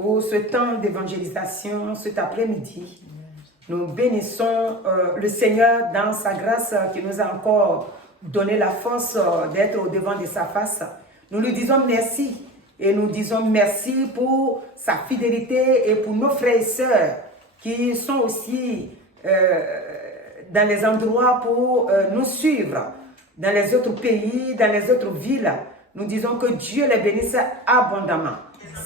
pour ce temps d'évangélisation cet après-midi. Nous bénissons le Seigneur dans sa grâce qui nous a encore donné la force d'être au devant de sa face. Nous lui disons merci et nous disons merci pour sa fidélité et pour nos frères et sœurs qui sont aussi dans les endroits pour nous suivre, dans les autres pays, dans les autres villes. Nous disons que Dieu les bénisse abondamment.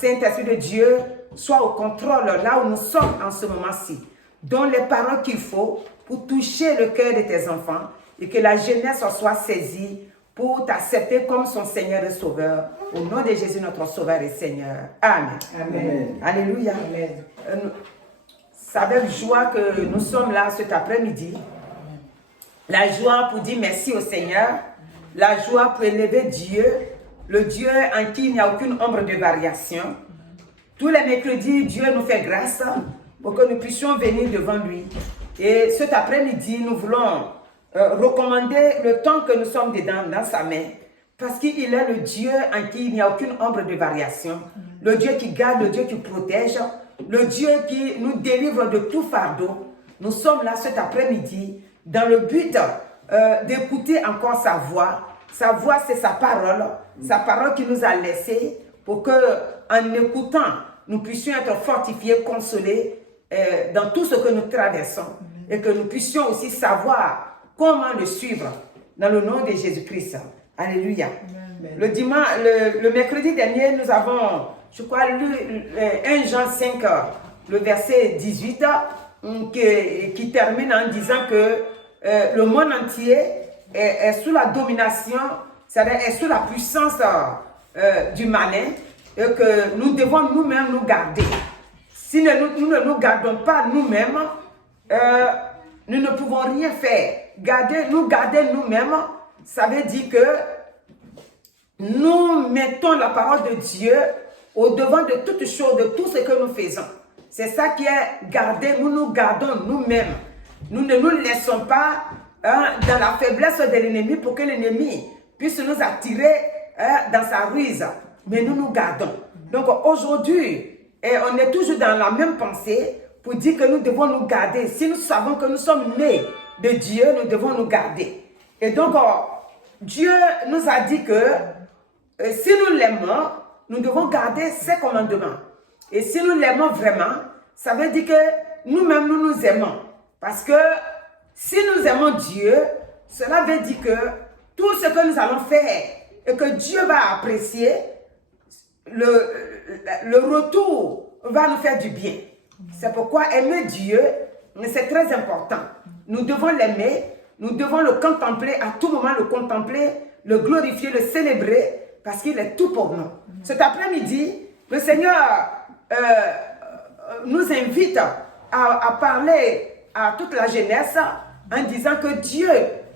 Saint-Esprit de Dieu soit au contrôle là où nous sommes en ce moment-ci. Donne les paroles qu'il faut pour toucher le cœur de tes enfants et que la jeunesse soit saisie pour t'accepter comme son Seigneur et Sauveur. Au nom de Jésus, notre Sauveur et Seigneur. Amen. Amen. Alléluia. Amen. C'est avec joie que nous sommes là cet après-midi. La joie pour dire merci au Seigneur. La joie pour élever Dieu. Le Dieu en qui il n'y a aucune ombre de variation. Tous les mercredis, Dieu nous fait grâce pour que nous puissions venir devant lui. Et cet après-midi, nous voulons recommander le temps que nous sommes dedans dans sa main. Parce qu'il est le Dieu en qui il n'y a aucune ombre de variation. Le Dieu qui garde, le Dieu qui protège. Le Dieu qui nous délivre de tout fardeau. Nous sommes là cet après-midi dans le but d'écouter encore sa voix. Sa voix, c'est sa parole qui nous a laissés pour que, en écoutant, nous puissions être fortifiés, consolés dans tout ce que nous traversons et que nous puissions aussi savoir comment le suivre dans le nom de Jésus-Christ. Alléluia. Amen. Le mercredi dernier, nous avons, je crois, lu 1 Jean 5, le verset 18, qui termine en disant que le monde entier est sous la domination, c'est-à-dire est sous la puissance du malin, et que nous devons nous-mêmes nous garder. Si nous ne nous gardons pas nous-mêmes, nous ne pouvons rien faire. Nous garder nous-mêmes, ça veut dire que nous mettons la parole de Dieu au devant de toutes choses, de tout ce que nous faisons. C'est ça qui est garder, nous nous gardons nous-mêmes. Nous ne nous laissons pas dans la faiblesse de l'ennemi pour que l'ennemi puisse nous attirer dans sa ruse. Mais nous nous gardons. Donc aujourd'hui, on est toujours dans la même pensée pour dire que nous devons nous garder. Si nous savons que nous sommes nés de Dieu, nous devons nous garder. Et donc, Dieu nous a dit que si nous l'aimons, nous devons garder ses commandements. Et si nous l'aimons vraiment, ça veut dire que nous-mêmes, nous nous aimons. Parce que si nous aimons Dieu, cela veut dire que tout ce que nous allons faire et que Dieu va apprécier, le retour va nous faire du bien. C'est pourquoi aimer Dieu, c'est très important. Nous devons l'aimer, nous devons le contempler, à tout moment le contempler, le glorifier, le célébrer, parce qu'il est tout pour nous. Cet après-midi, le Seigneur nous invite à parler à toute la jeunesse en disant que Dieu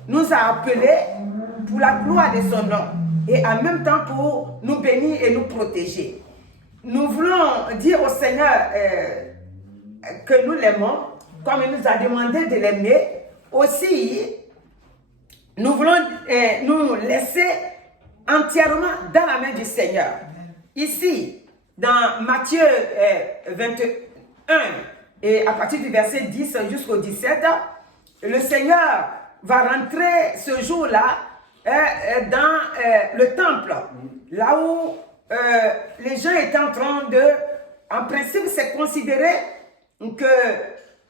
nous a appelés pour la gloire de son nom et en même temps pour nous bénir et nous protéger. Nous voulons dire au Seigneur que nous l'aimons, comme il nous a demandé de l'aimer. Aussi, nous voulons nous laisser entièrement dans la main du Seigneur. Ici, dans Matthieu 21, et à partir du verset 10 jusqu'au 17, le Seigneur va rentrer ce jour-là dans le temple, là où les gens étaient en train de... En principe, c'est considéré que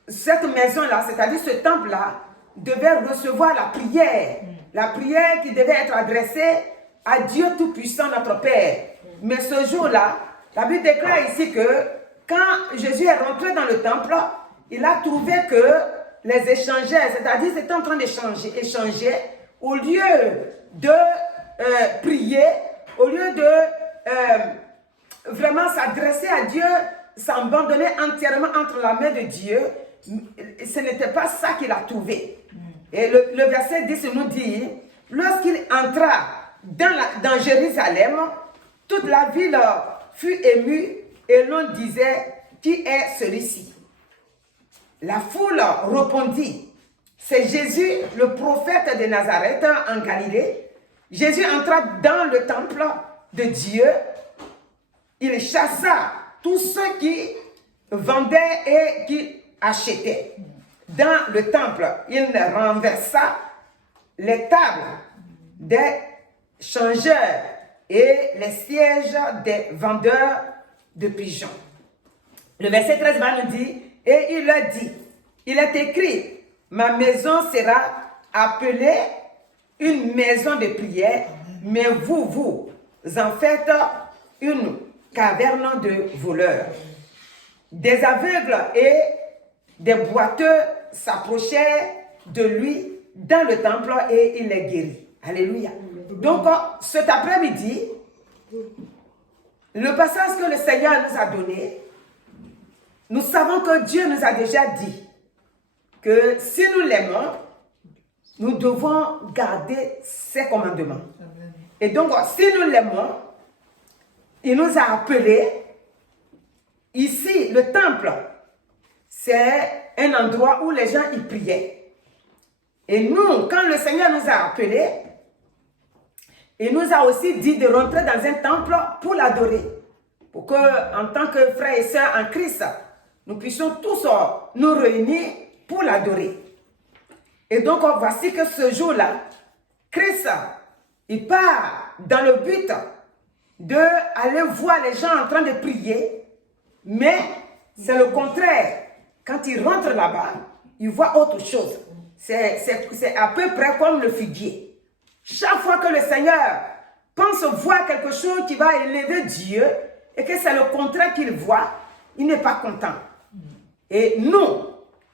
cette maison-là, c'est-à-dire ce temple-là, devait recevoir la prière qui devait être adressée à Dieu Tout-Puissant, notre Père. Mais ce jour-là, la Bible déclare ici que quand Jésus est rentré dans le temple, il a trouvé que les échangeurs, c'est-à-dire c'était en train d'échanger, au lieu de prier, au lieu de vraiment s'adresser à Dieu, s'abandonner entièrement entre la main de Dieu, ce n'était pas ça qu'il a trouvé. Et le verset 10 nous dit, lorsqu'il entra dans Jérusalem, toute la ville fut émue et l'on disait, qui est celui-ci? La foule répondit, c'est Jésus, le prophète de Nazareth en Galilée. Jésus entra dans le temple de Dieu. Il chassa tous ceux qui vendaient et qui achetaient dans le temple. Il renversa les tables des changeurs et les sièges des vendeurs de pigeons. Le verset 13 va nous dire, et il leur dit, il est écrit, ma maison sera appelée une maison de prière, mais vous en faites une caverne de voleurs. Des aveugles et des boiteux s'approchaient de lui dans le temple et il les guérit. Alléluia. Donc, cet après-midi, le passage que le Seigneur nous a donné, nous savons que Dieu nous a déjà dit que si nous l'aimons, nous devons garder ses commandements. Et donc, si nous l'aimons, il nous a appelés. Ici, le temple, c'est un endroit où les gens y priaient. Et nous, quand le Seigneur nous a appelés, il nous a aussi dit de rentrer dans un temple pour l'adorer. Pour que, en tant que frères et sœurs en Christ, nous puissions tous nous réunir pour l'adorer. Et donc, voici que ce jour-là, Christ, il part dans le but d'aller voir les gens en train de prier, mais c'est le contraire. Quand il rentre là-bas, il voit autre chose. C'est à peu près comme le figuier. Chaque fois que le Seigneur pense voir quelque chose qui va élever Dieu et que c'est le contraire qu'il voit, il n'est pas content. Et nous,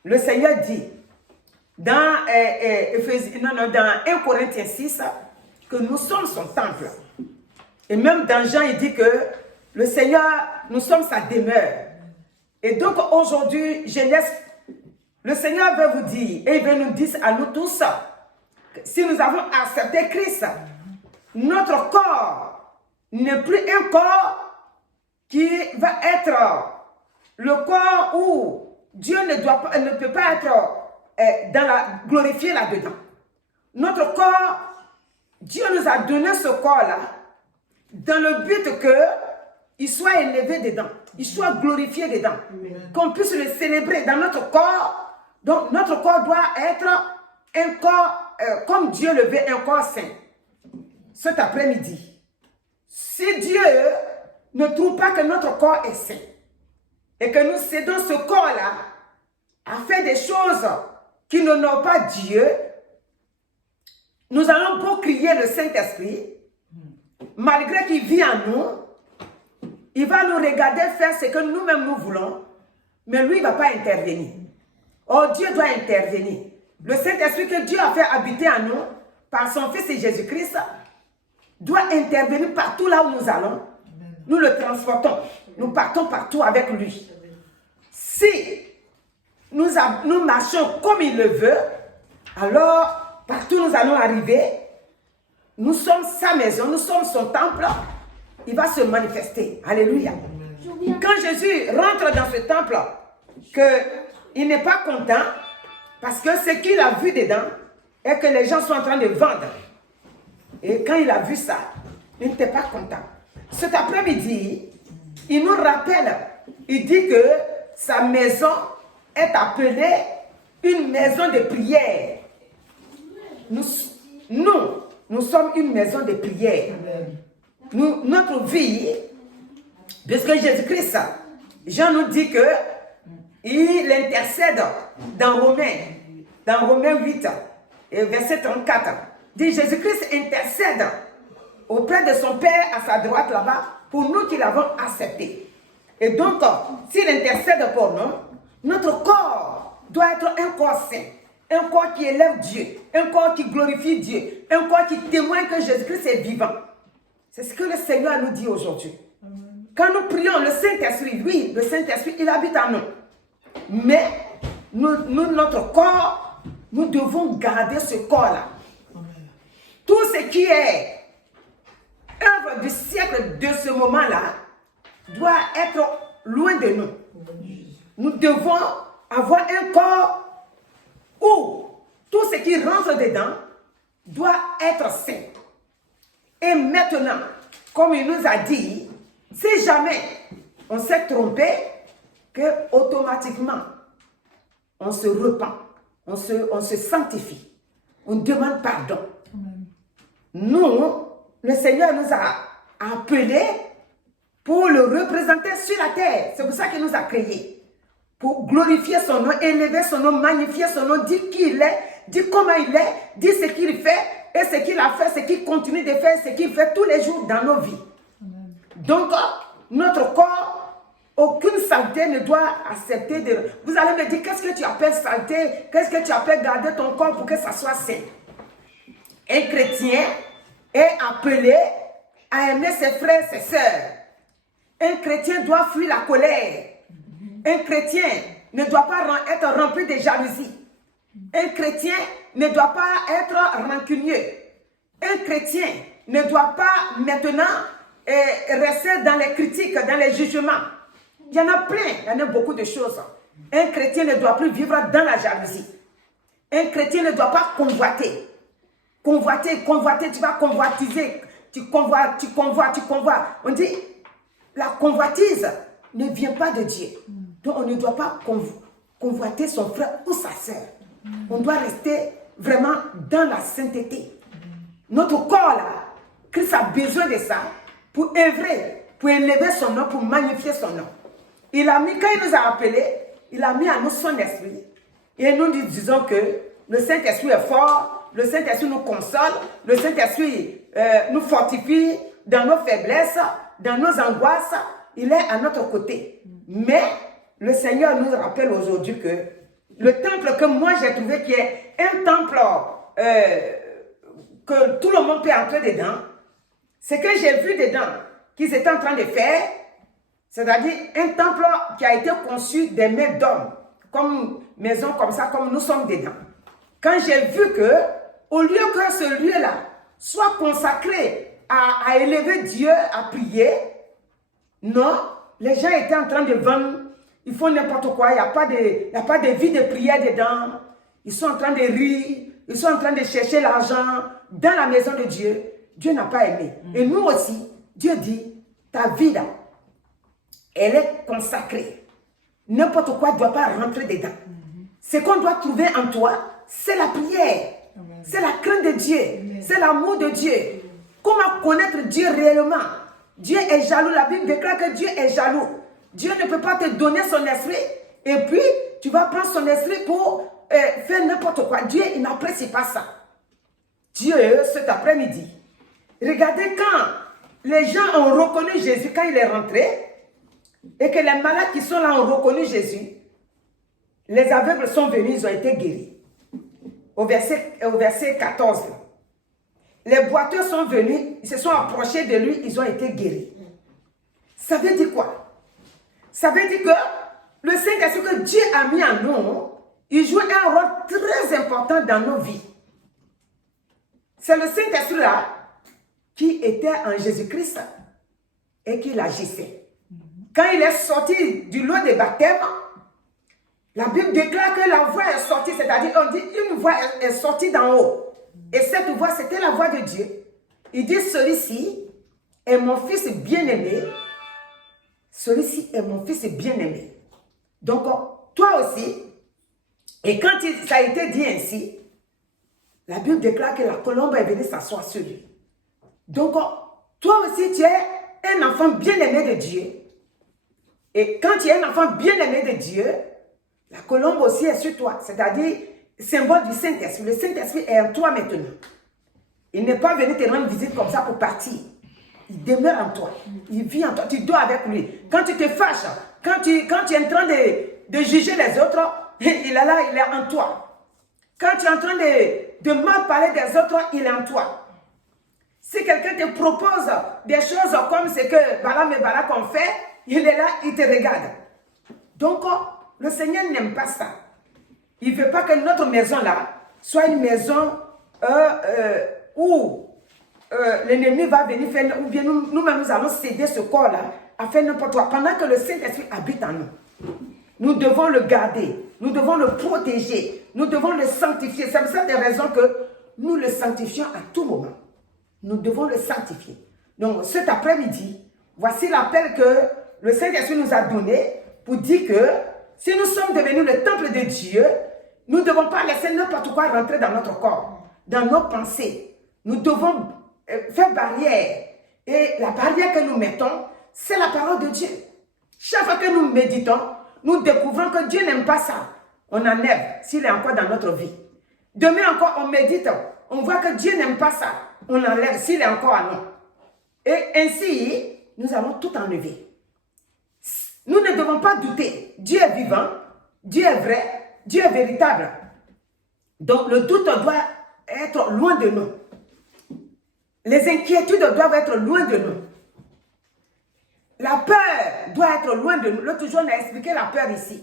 le Seigneur dit dans 1 Corinthiens 6 que nous sommes son temple. Et même dans Jean, il dit que le Seigneur, nous sommes sa demeure. Et donc aujourd'hui, le Seigneur veut vous dire, et il veut nous dire à nous tous, que si nous avons accepté Christ, notre corps n'est plus un corps qui va être le corps où Dieu ne peut pas être glorifié là-dedans. Notre corps, Dieu nous a donné ce corps-là dans le but qu'il soit élevé dedans, il soit glorifié dedans, qu'on puisse le célébrer dans notre corps. Donc notre corps doit être un corps comme Dieu le veut, un corps saint. Cet après-midi, si Dieu ne trouve pas que notre corps est saint et que nous cédons ce corps-là à faire des choses qui n'honorent pas Dieu, nous allons pour crier le Saint-Esprit, malgré qu'il vit en nous, il va nous regarder faire ce que nous-mêmes nous voulons, mais lui, il ne va pas intervenir. Oh, Dieu doit intervenir. Le Saint-Esprit que Dieu a fait habiter en nous, par son Fils Jésus-Christ, doit intervenir partout là où nous allons. Nous le transportons. Nous partons partout avec lui. Si nous marchons comme il le veut, alors partout nous allons arriver. Nous sommes sa maison, nous sommes son temple. Il va se manifester. Alléluia. Quand Jésus rentre dans ce temple, qu'il n'est pas content, parce que ce qu'il a vu dedans est que les gens sont en train de vendre. Et quand il a vu ça, il n'était pas content. Cet après-midi, il nous rappelle, il dit que sa maison est appelée une maison de prière. Nous sommes une maison de prière. Notre vie, puisque Jésus-Christ, Jean nous dit que il intercède dans Romains 8, et verset 34, dit Jésus-Christ intercède auprès de son Père à sa droite là-bas pour nous qui l'avons accepté. Et donc, s'il intercède pour nous, notre corps doit être un corps saint, un corps qui élève Dieu, un corps qui glorifie Dieu, un corps qui témoigne que Jésus-Christ est vivant. C'est ce que le Seigneur nous dit aujourd'hui. Quand nous prions, le Saint-Esprit, lui, le Saint-Esprit, il habite en nous. Mais notre corps, nous devons garder ce corps-là. Tout ce qui est œuvre du siècle de ce moment-là doit être loin de nous. Nous devons avoir un corps où tout ce qui rentre dedans doit être saint. Et maintenant, comme il nous a dit, si jamais on s'est trompé, que automatiquement, on se repent, on se sanctifie, on demande pardon. Amen. Nous, le Seigneur nous a appelés pour le représenter sur la terre. C'est pour ça qu'il nous a créés. Pour glorifier son nom, élever son nom, magnifier son nom, dire qui il est, dire comment il est, dire ce qu'il fait, et ce qu'il a fait, ce qu'il continue de faire, ce qu'il fait tous les jours dans nos vies. Amen. Donc, notre corps, aucune saleté ne doit accepter de... Vous allez me dire, qu'est-ce que tu appelles saleté? Qu'est-ce que tu appelles garder ton corps pour que ça soit sain? Un chrétien est appelé à aimer ses frères et ses sœurs. Un chrétien doit fuir la colère. Un chrétien ne doit pas être rempli de jalousie. Un chrétien ne doit pas être rancunieux. Un chrétien ne doit pas maintenant rester dans les critiques, dans les jugements. Il y en a plein, il y en a beaucoup de choses. Un chrétien ne doit plus vivre dans la jalousie. Un chrétien ne doit pas convoiter. Convoiter, tu vas convoitiser. Tu convoites. On dit, la convoitise ne vient pas de Dieu. Donc on ne doit pas convoiter son frère ou sa sœur. On doit rester vraiment dans la sainteté. Notre corps là, Christ a besoin de ça pour œuvrer, pour élever son nom, pour magnifier son nom. Il a mis, quand il nous a appelés, il a mis à nous son esprit. Et nous disons que le Saint-Esprit est fort, le Saint-Esprit nous console, le Saint-Esprit nous fortifie dans nos faiblesses, dans nos angoisses. Il est à notre côté. Mais le Seigneur nous rappelle aujourd'hui que le temple que moi j'ai trouvé qui est un temple que tout le monde peut entrer dedans, ce que j'ai vu dedans, qu'ils étaient en train de faire, c'est-à-dire un temple qui a été conçu des mains d'hommes, comme maison comme ça, comme nous sommes dedans. Quand j'ai vu que, au lieu que ce lieu-là soit consacré à élever Dieu, à prier, non, les gens étaient en train de vendre, ils font n'importe quoi, il n'y a pas de vie de prière dedans, ils sont en train de rire, ils sont en train de chercher l'argent dans la maison de Dieu. Dieu n'a pas aimé. Et nous aussi, Dieu dit, ta vie là, elle est consacrée. N'importe quoi ne doit pas rentrer dedans. Ce qu'on doit trouver en toi, c'est la prière. C'est la crainte de Dieu. C'est l'amour de Dieu. Comment connaître Dieu réellement? Dieu est jaloux. La Bible déclare que Dieu est jaloux. Dieu ne peut pas te donner son esprit et puis tu vas prendre son esprit pour faire n'importe quoi. Dieu, il n'apprécie pas ça. Dieu, cet après-midi, regardez quand les gens ont reconnu Jésus, quand il est rentré, et que les malades qui sont là ont reconnu Jésus, les aveugles sont venus, ils ont été guéris. Au verset 14. Les boiteux sont venus, ils se sont approchés de lui, ils ont été guéris. Ça veut dire quoi? Ça veut dire que le Saint-Esprit que Dieu a mis en nous, il joue un rôle très important dans nos vies. C'est le Saint-Esprit là qui était en Jésus-Christ et qui l'agissait. Quand il est sorti du lot des baptêmes, la Bible déclare que la voix est sortie, c'est-à-dire on dit une voix est sortie d'en haut. Et cette voix, c'était la voix de Dieu. Il dit, celui-ci est mon fils bien-aimé. Celui-ci est mon fils bien-aimé. Donc, toi aussi, et quand ça a été dit ainsi, la Bible déclare que la colombe est venue s'asseoir sur lui. Donc, toi aussi, tu es un enfant bien-aimé de Dieu. Et quand tu es un enfant bien-aimé de Dieu, la colombe aussi est sur toi. C'est-à-dire, symbole du Saint-Esprit. Le Saint-Esprit est en toi maintenant. Il n'est pas venu te rendre visite comme ça pour partir. Il demeure en toi. Il vit en toi. Tu dors avec lui. Quand tu te fâches, quand tu es en train de juger les autres, il est là, il est en toi. Quand tu es en train de mal parler des autres, il est en toi. Si quelqu'un te propose des choses comme ce que Balaam et Balak ont fait, il est là, il te regarde. Donc, le Seigneur n'aime pas ça. Il ne veut pas que notre maison là soit une maison où l'ennemi va venir faire, ou bien nous-mêmes nous allons céder ce corps-là à faire n'importe quoi. Pendant que le Saint-Esprit habite en nous, nous devons le garder, nous devons le protéger, nous devons le sanctifier. C'est pour ça des raisons que nous le sanctifions à tout moment. Nous devons le sanctifier. Donc cet après-midi, voici l'appel que le Saint-Esprit nous a donné pour dire que si nous sommes devenus le temple de Dieu, nous ne devons pas laisser n'importe quoi rentrer dans notre corps, dans nos pensées. Nous devons faire barrière. Et la barrière que nous mettons, c'est la parole de Dieu. Chaque fois que nous méditons, nous découvrons que Dieu n'aime pas ça. On enlève s'il est encore dans notre vie. Demain encore, on médite. On voit que Dieu n'aime pas ça. On enlève s'il est encore à nous. Et ainsi, nous allons tout enlever. Nous ne devons pas douter. Dieu est vivant, Dieu est vrai, Dieu est véritable. Donc le doute doit être loin de nous. Les inquiétudes doivent être loin de nous. La peur doit être loin de nous. L'autre jour, on a expliqué la peur ici.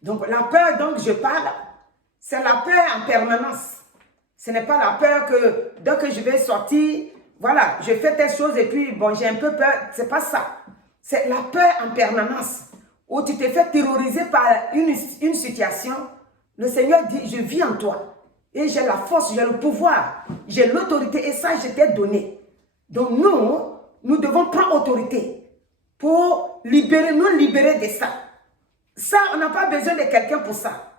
Donc la peur dont je parle, c'est la peur en permanence. Ce n'est pas la peur que dès que je vais sortir, voilà, je fais telle chose et puis bon, j'ai un peu peur. C'est pas ça. C'est la peur en permanence. Où tu te fais terroriser par une situation. Le Seigneur dit, je vis en toi. Et j'ai la force, j'ai le pouvoir, j'ai l'autorité. Et ça, je t'ai donné. Donc nous devons prendre autorité pour nous libérer de ça. Ça, on n'a pas besoin de quelqu'un pour ça.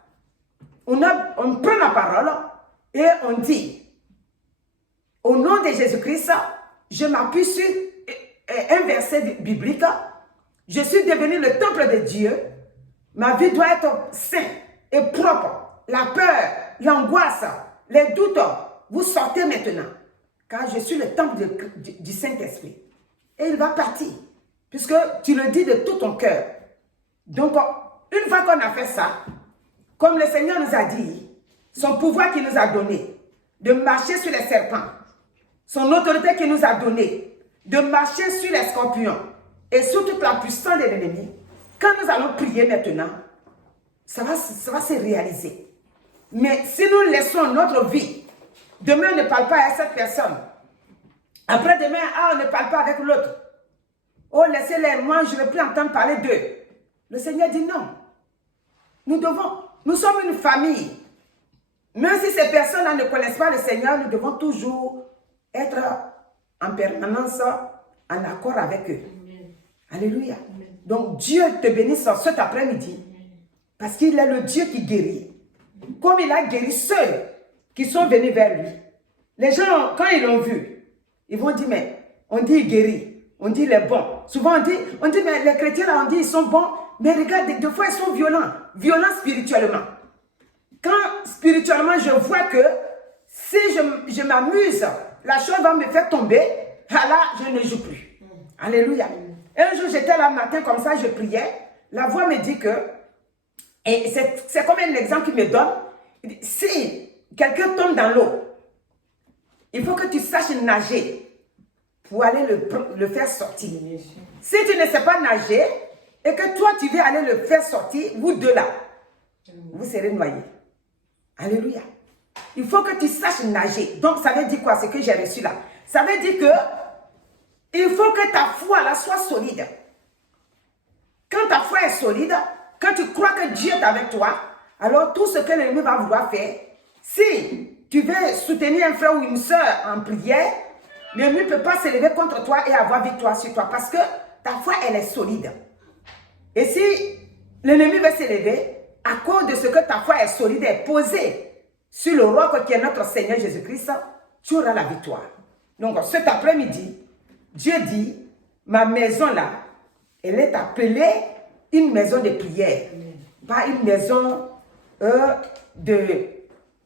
On prend la parole et on dit, au nom de Jésus-Christ, je m'appuie sur un verset biblique. Je suis devenu le temple de Dieu. Ma vie doit être sainte et propre. La peur, l'angoisse, les doutes, vous sortez maintenant. Car je suis le temple du Saint-Esprit. Et il va partir. Puisque tu le dis de tout ton cœur. Donc, une fois qu'on a fait ça, comme le Seigneur nous a dit, son pouvoir qu'il nous a donné, de marcher sur les serpents, son autorité qu'il nous a donnée, de marcher sur les scorpions et sur toute la puissance de l'ennemi, quand nous allons prier maintenant, ça va se réaliser. Mais si nous laissons notre vie, demain on ne parle pas à cette personne, après demain, on ne parle pas avec l'autre. Oh, laissez-les, moi je ne veux plus entendre parler d'eux. Le Seigneur dit non. Nous sommes une famille. Même si ces personnes-là ne connaissent pas le Seigneur, nous devons toujours être en permanence en accord avec eux. Amen. Alléluia. Amen. Donc Dieu te bénisse cet après-midi parce qu'il est le Dieu qui guérit. Comme il a guéri ceux qui sont venus vers lui. Les gens, quand ils l'ont vu, ils vont dire, mais on dit il guérit, on dit il est bon. Souvent on dit, mais les chrétiens là, on dit ils sont bons, mais regarde, des fois ils sont violents spirituellement. Quand spirituellement je vois que si je m'amuse, la chose va me faire tomber, là je ne joue plus. Alléluia. Un jour j'étais là le matin comme ça, je priais, la voix me dit que, et c'est comme un exemple qu'il me donne, si quelqu'un tombe dans l'eau, il faut que tu saches nager pour aller le faire sortir. Si tu ne sais pas nager et que toi tu veux aller le faire sortir, vous deux là, vous serez noyés. Alléluia. Il faut que tu saches nager. Donc ça veut dire quoi? Ce que j'ai reçu là. Ça veut dire que il faut que ta foi là soit solide. Quand ta foi est solide, quand tu crois que Dieu est avec toi, alors tout ce que l'ennemi va vouloir faire, si tu veux soutenir un frère ou une soeur en prière, l'ennemi ne peut pas s'élever contre toi et avoir victoire sur toi parce que ta foi, elle est solide. Et si l'ennemi veut s'élever, à cause de ce que ta foi est solide, est posée sur le roc qui est notre Seigneur Jésus-Christ, tu auras la victoire. Donc cet après-midi, Dieu dit, ma maison là, elle est appelée une maison de prière, pas une maison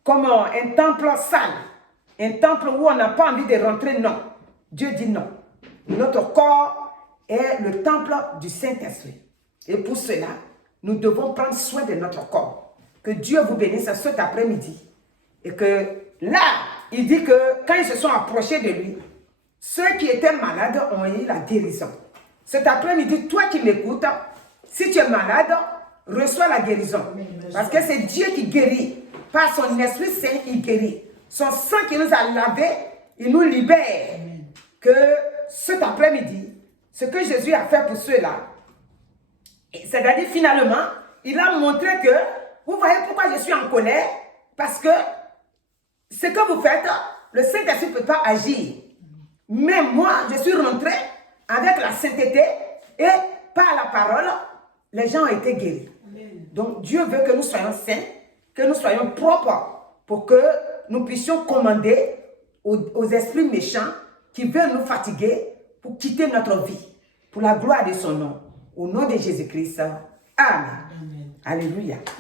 comment, un temple sale, un temple où on n'a pas envie de rentrer, non. Dieu dit non. Notre corps est le temple du Saint-Esprit. Et pour cela, nous devons prendre soin de notre corps. Que Dieu vous bénisse cet après-midi. Et que là, il dit que quand ils se sont approchés de lui, ceux qui étaient malades ont eu la guérison. Cet après-midi, toi qui m'écoutes, si tu es malade, reçois la guérison. Parce que c'est Dieu qui guérit. Par son Esprit Saint, il guérit. Son sang qui nous a lavés, il nous libère. Que cet après-midi, ce que Jésus a fait pour ceux-là, c'est-à-dire finalement, il a montré que, vous voyez pourquoi je suis en colère? Parce que ce que vous faites, le Saint-Esprit ne peut pas agir. Mais moi, je suis rentré avec la sainteté et par la parole, les gens ont été guéris. Donc, Dieu veut que nous soyons saints, que nous soyons propres, pour que nous puissions commander aux esprits méchants qui veulent nous fatiguer pour quitter notre vie, pour la gloire de son nom. Au nom de Jésus-Christ. Amen. Alléluia.